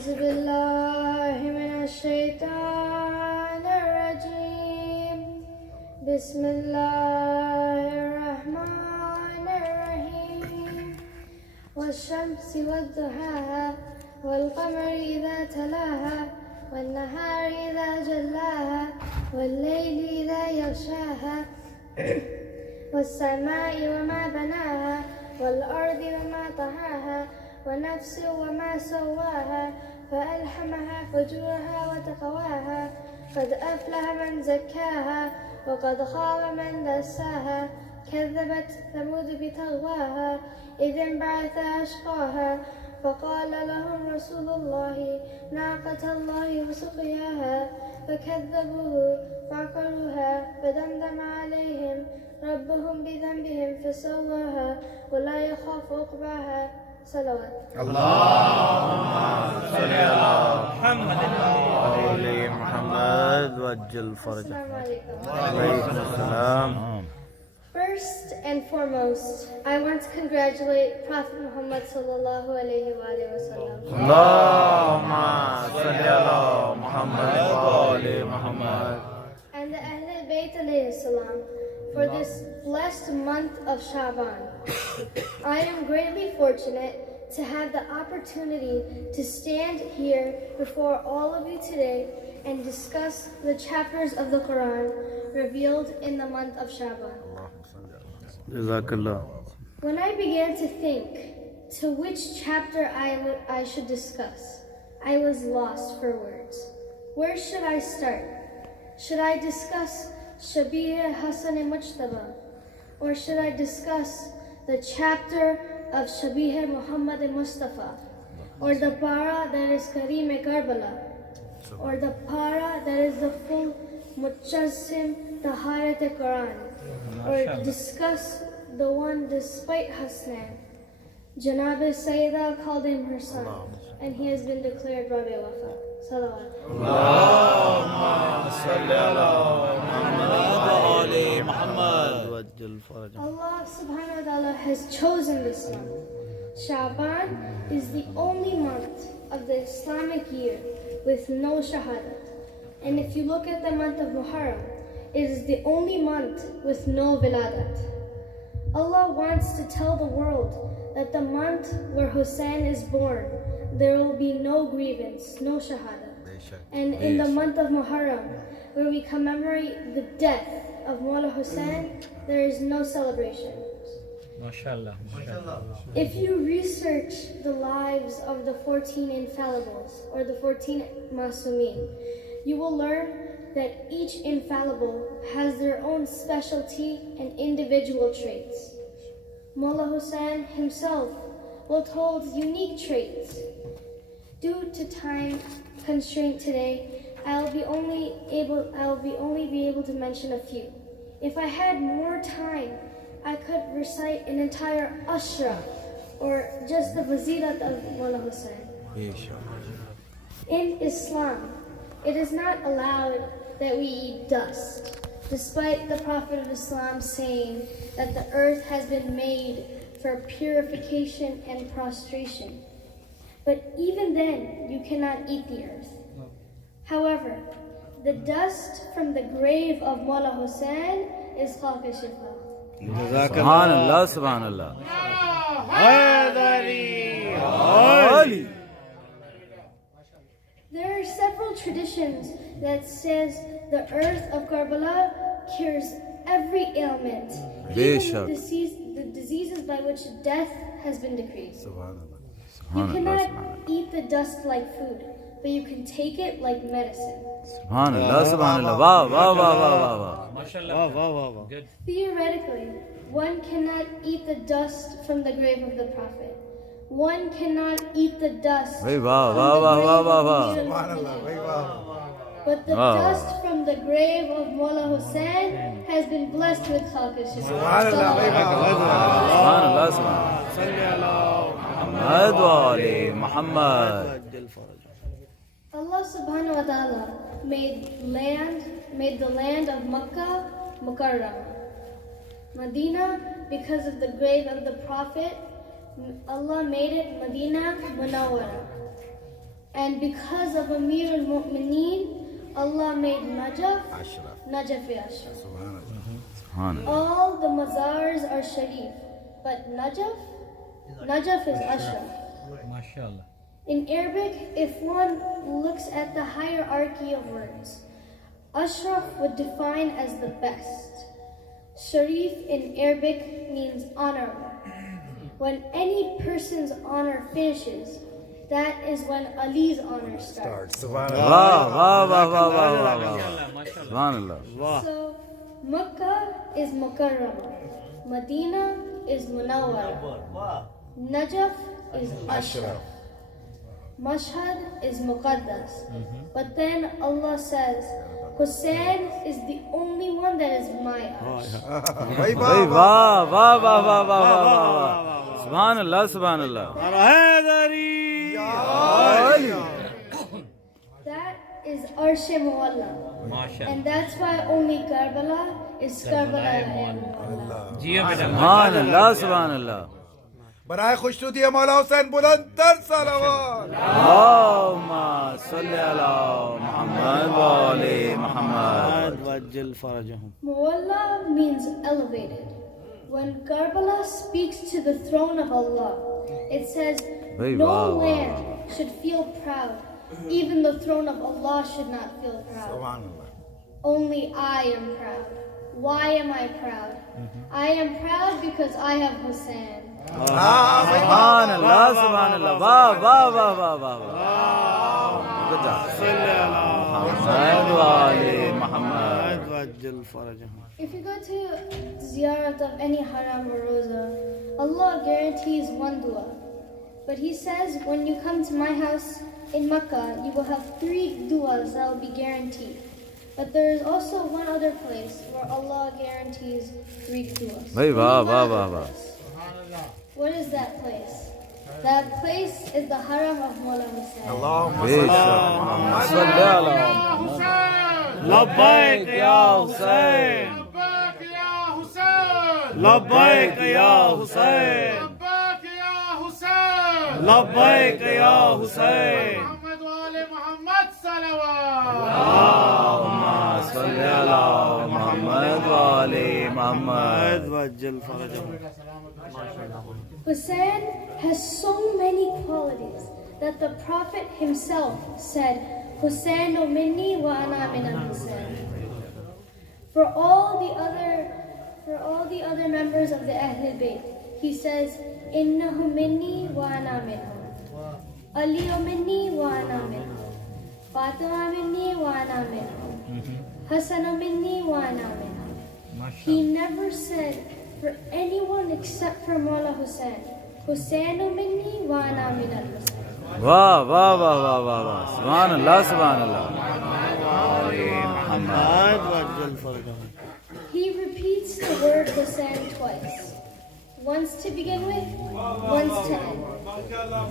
أعوذ بالله من الشيطان الرجيم بسم الله الرحمن الرحيم والشمس والضحاها والقمر إذا تلاها والنهار إذا جلاها والليل إذا يغشاها والسماء وما بناها والأرض وما طحاها ونفس وما سواها فألهمها فجورها وتقواها قد أفلح من زكاها وقد خاب من دساها كذبت ثمود بطغواها إذ انبعث أشقاها فقال لهم رسول الله ناقة الله وسقياها فكذبوه فعقروها فدمدم عليهم ربهم بذنبهم فسواها ولا يخاف عقباها. صلوات. اللهم صل على محمد وعلى محمد وجل فرجه. عليكم السلام. First and foremost, I want to congratulate Prophet Muhammad sallallahu alayhi wa sallam. Allahumma salli ala Muhammad wa ali Muhammad. And the Ahlul Bayt alayhi salam for this blessed month of Shaban. I am greatly fortunate to have the opportunity to stand here before all of you today and discuss the chapters of the Quran revealed in the month of Shaban. Jazakallah. When I began to think to which chapter I should discuss, I was lost for words. Where should I start? Should I discuss Shabih Hassan Mujtaba? Or should I discuss the chapter of Shabih Muhammad Mustafa? Or the para that is Kareem Karbala? Or the para that is the full Mujassim Taharat Quran? Or discuss the one despite Hasnan? Janab Sayyida called him her son, and he has been declared Rabi Wafa. Salawat. Allahumma salli ala Muhammad wa ali Muhammad. Allah subhanahu wa ta'ala has chosen this month. Shaban is the only month of the Islamic year with no shahadat. And if you look at the month of Muharram, it is the only month with no viladat. Allah wants to tell the world that the month where Hussein is born, there will be no grievance, no shahada. And in the month of Muharram, where we commemorate the death of Mawla Hussein, there is no celebration. MashaAllah. If you research the lives of the 14 infallibles, or the 14 Masoomeen, you will learn that each infallible has their own specialty and individual traits. Mullah Hussein himself will hold unique traits. Due to time constraint today, I'll be only able to mention a few. If I had more time, I could recite an entire ashra, or just the wazirat of Mullah Hussein. In Islam, it is not allowed that we eat dust, despite the Prophet of Islam saying that the earth has been made for purification and prostration. But even then, you cannot eat the earth. However, the dust from the grave of Mullah Hussein is Khalq Shifa. Subhanallah, Subhanallah. There are several traditions that says the earth of Karbala cures every ailment, even the diseases by which death has been decreed. You cannot eat the dust like food, but you can take it like medicine. Subhanallah, Subhanallah. Wow, wow, wow, wow, wow. MashaAllah. Good. Theoretically, one cannot eat the dust from the grave of the Prophet. One cannot eat the dust Wow, from wow, the wow, grave wow, wow, of wow. Mir al-Mu'mineen. But the dust from the grave of Mullah Hussein has been blessed with Khalq Shifa. Subhanallah, Subhanallah. Muhammad wa ali Muhammad. Allah subhanahu wa ta'ala made the land of Makkah Mukarram. Medina, because of the grave of the Prophet, Allah made it Medina Munawwara. And because of Amir al-Mu'mineen, Allah made Najaf, Ashraf. Najaf-e-Ashraf. Subhanallah. All the mazars are Sharif, but Najaf is Ashraf. MashaAllah. In Arabic, if one looks at the hierarchy of words, Ashraf would define as the best. Sharif in Arabic means honorable. When any person's honor finishes, that is when Ali's honor starts. Subhanallah. Wow, wow, wow, wow, wow, wow, wow. Subhanallah. So, Makkah is Mukarrama, Medina is Munawwara, Najaf is Ashraf, Mashhad is Muqaddas. But then Allah says, Hussein is the only one that is my Arsh. Hey, wow, wow, wow, wow, wow, wow, wow. Subhanallah, Subhanallah. That is Arsh Mualla. MashaAllah. And that's why only Karbala is Karbala Mualla. Jiyo beta. Subhanallah, Subhanallah. برای خوشنودی مولا حسین بلندتر صلوات. اللهم صل على محمد وآل محمد. وجل فرجهم. Mualla means elevated. When Karbala speaks to the throne of Allah, it says, no land should feel proud. Even the throne of Allah should not feel proud. Subhanallah. Only I am proud. Why am I proud? I am proud because I have Hussein. Subhanallah, Subhanallah. Wow, wow, wow, wow, wow. Good job. Muhammad wali Muhammad. وجل فرجهم. If you go to ziyarat of any haram or roza, Allah guarantees one dua. But He says, when you come to my house in Makkah, you will have 3 duas that will be guaranteed. But there is also one other place where Allah guarantees 3 duas. Hey, wow, wow, wow, wow. What is that place? That place is the haram of Mawla Hussein. Allahumma صل على لبيك يا حسين. لبيك يا حسين. لبيك يا حسين. محمد وآل محمد صلوات. اللهم صل على محمد وآل محمد. وجل فرجهم. Hussein has so many qualities that the Prophet himself said, Husseinu minni wa ana min al-Hussein. For all the other members of the Ahlul Bayt, he says, Innahu minni wa ana minhu. Aliyu minni wa ana minhu. Fatima minni wa ana minhu. Hassanu minni wa ana minhu. He never said for anyone except for Mawla Hussein, Husseinu minni wa ana min al-Hussein. Wow, wow, wow, wow, wow, wow. Subhanallah, Subhanallah. Muhammad. وجل فرجهم. He repeats the word Hussein twice. Once to begin with, once to end.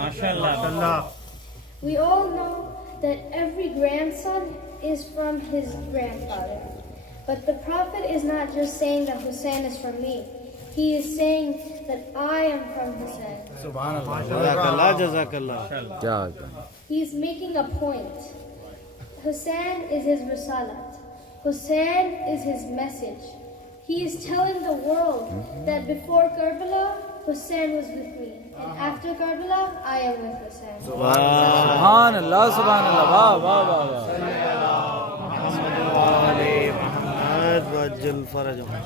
MashaAllah. We all know that every grandson is from his grandfather. But the Prophet is not just saying that Hussein is from me. He is saying that I am from Hussein. Jazakallah, jazakallah. Jazakallah. He's making a point. Hussein is his risalat. Hussein is his message. He is telling the world that before Karbala, Hussein was with me. And after Karbala, I am with Hussein. Subhanallah, Subhanallah. Wow, wow, wow, wow. وجل فرجهم.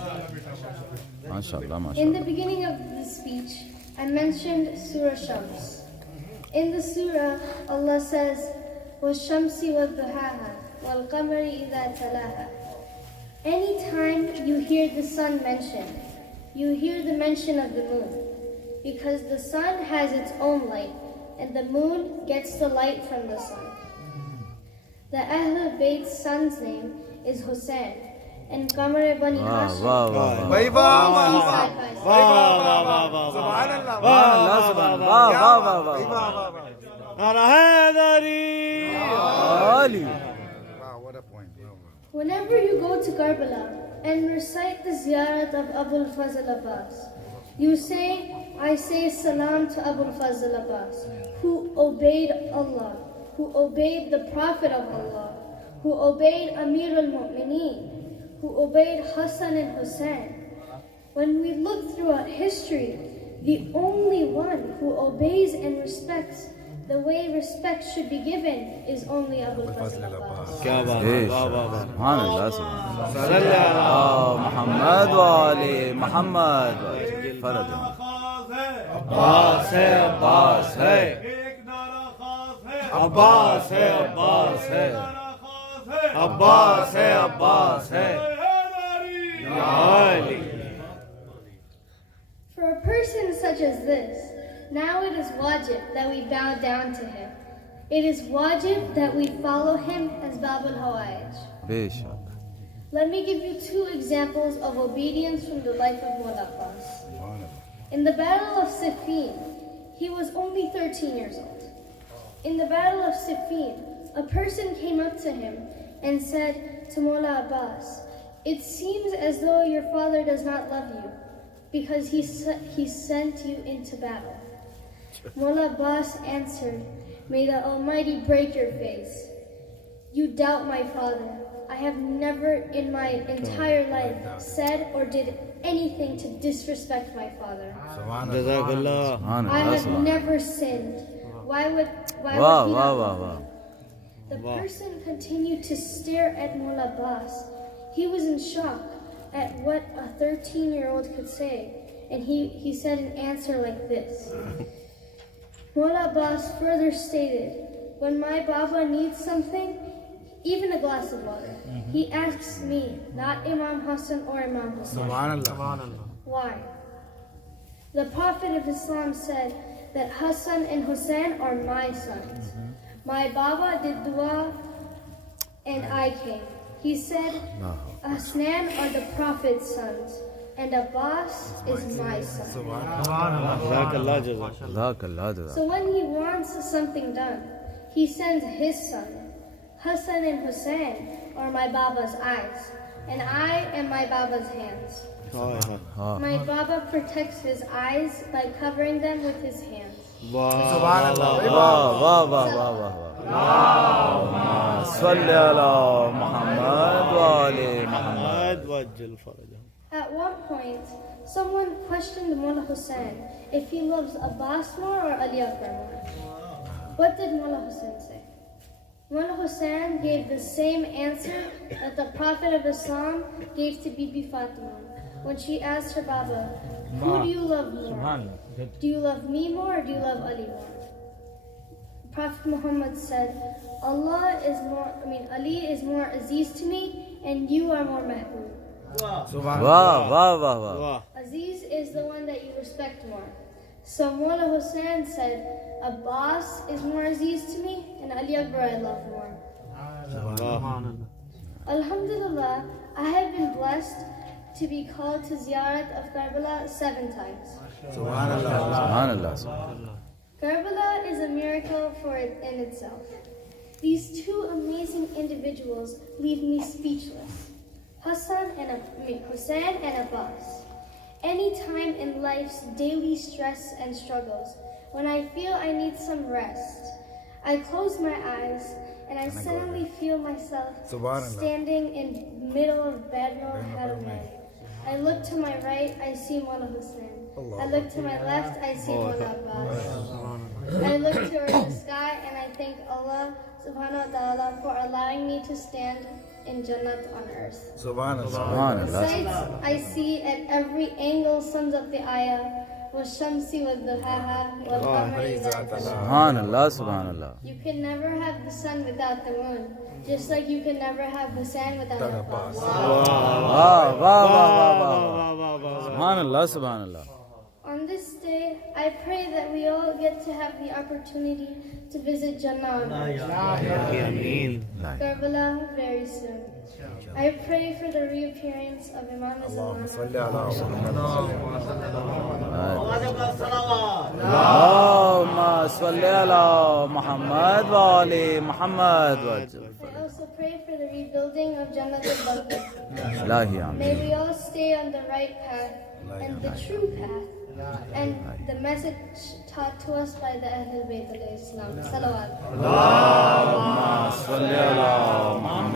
MashaAllah, In MashaAllah. the beginning of the speech, I mentioned Surah Shams. In the surah, Allah says, وَالشَّمْسِ وَالضُّحَاهَا وَالْقَمَرِ إِذَا تَلَاهَا. Anytime you hear the sun mentioned, you hear the mention of the moon. Because the sun has its own light, and the moon gets the light from the sun. The Ahlul Bayt's son's name is Hussein, and Qamar Bani Wow, Hashim. wow, wow, wow. Bhai wow, always wow, see wow. side by side. Subhanallah. Subhanallah, Subhanallah. Wow, wow, wow, Bhai wow. wow, wow. أنا هذري. Ali. Wow, what a point. Wow, wow. Whenever you go to Karbala and recite the ziyarat of Abul Fazl Abbas, you say, I say salam to Abul Fazl Abbas, who obeyed Allah, who obeyed the Prophet of Allah, who obeyed Amir al-Mu'mineen, who obeyed Hassan and Hussein. When we look throughout history, the only one who obeys and respects the way respect should be given is only Abul Fazl Abbas. क्या बात है वाह वाह वाह सुभान अल्लाह सुभान अल्लाह सल्ले अला मोहम्मद वाले मोहम्मद फरज अब्बास है अब्बास है अब्बास है अब्बास है अब्बास है अब्बास है या Ali For a person such as this, now it is wajib that we bow down to him. It is wajib that we follow him as Babul Hawaj. बेशक Let me give you two examples of obedience from the life of Mullah Abbas. In the Battle of Siffin, he was only 13 years old. In the Battle of Siffin, a person came up to him and said to Mullah Abbas, "It seems as though your father does not love you because he sent you into battle." Mullah Abbas answered, "May the Almighty break your face. You doubt my father. I have never in my entire life said or did anything to disrespect my father. जज़ाकल्लाह सुभान I Allah have सुभान never sinned. Why would वाह he वाह not वाह love वाह me?" The person continued to stare at Mullah Abbas. He was in shock at what a 13-year-old could say, and he said an answer like this. Mullah Abbas further stated, "When my Baba needs something, even a glass of water, he asks me, not Imam Hassan or Imam Hussein." Why? The Prophet of Islam said that Hassan and Hussein are my sons. My Baba did dua and I came. He said, Hasnan are the Prophet's sons and Abbas is my son. जज़ाकल्लाह जज़ाक जज़ाक अल्लाह जज़ाक So when he wants something done, he sends his son. Hassan and Hussein are my Baba's eyes, and I am my Baba's hands. Hi hi My Baba protects his eyes by covering them with his hands. वाह वाह वाह वाह वाह वाह सल्ले अला मोहम्मद वाले Mohammad Mohammad वज्जल फरजह At one point, someone questioned Mullah Hussein if he loves Abbas more or Ali Akbar more. What did Mullah Hussein say? Mullah Hussein gave the same answer that the Prophet of Islam gave to Bibi Fatima when she asked her Baba, "Who do you love more? Subhanallah. Do you love me more or do you love Ali more?" Prophet Muhammad said, Ali is more aziz to me and you are more mahbub. वाह वाह वाह वाह वाह Aziz is the one that you respect more. So Mullah Hussein said, Abbas is more Aziz to me and Ali Akbar I love more. वाह Alhamdulillah, I have been blessed to be called to Ziyarat of Karbala 7 times. सुभान अल्लाह सुभान Karbala is a miracle in itself. These two amazing individuals leave me speechless. Hussein and Abbas. Any time in life's daily stress and struggles, when I feel I need some rest, I close my eyes and I suddenly feel myself standing in the middle of Badno Haramay. I look to my right, I see Mullah Hussein. I look to my left, I see Mullah Abbas. I look towards the sky and I thank Allah subhanahu wa ta'ala for allowing me to stand in Jannat on earth. सुभान अल्लाह Sights I see at every angle sums up the ayah. وَالشَّمْسِ وَالضُّحَاهَا وَالْقَمَرِ إِذَا تَلَاهَا. सुभान अल्लाह सुभान अल्लाह You can never have the sun without the moon, just like you can never have Hussein without Abbas. वाह वाह वाह वाह वाह वाह वाह वाह सुभान अल्लाह सुभान अल्लाह On this day, I pray that we all get to have the opportunity to visit Janab, आमीन Karbala very soon. I pray for the reappearance of Imam Zaman. اللهم صل على محمد وعلى محمد وجل I also pray for the rebuilding of Jannat al-Baqi. إلهي May آمين we all stay on the right path and the true path and the message taught to us by the Ahlul Bayt alayhi salam. Salawat. اللهم صل على محمد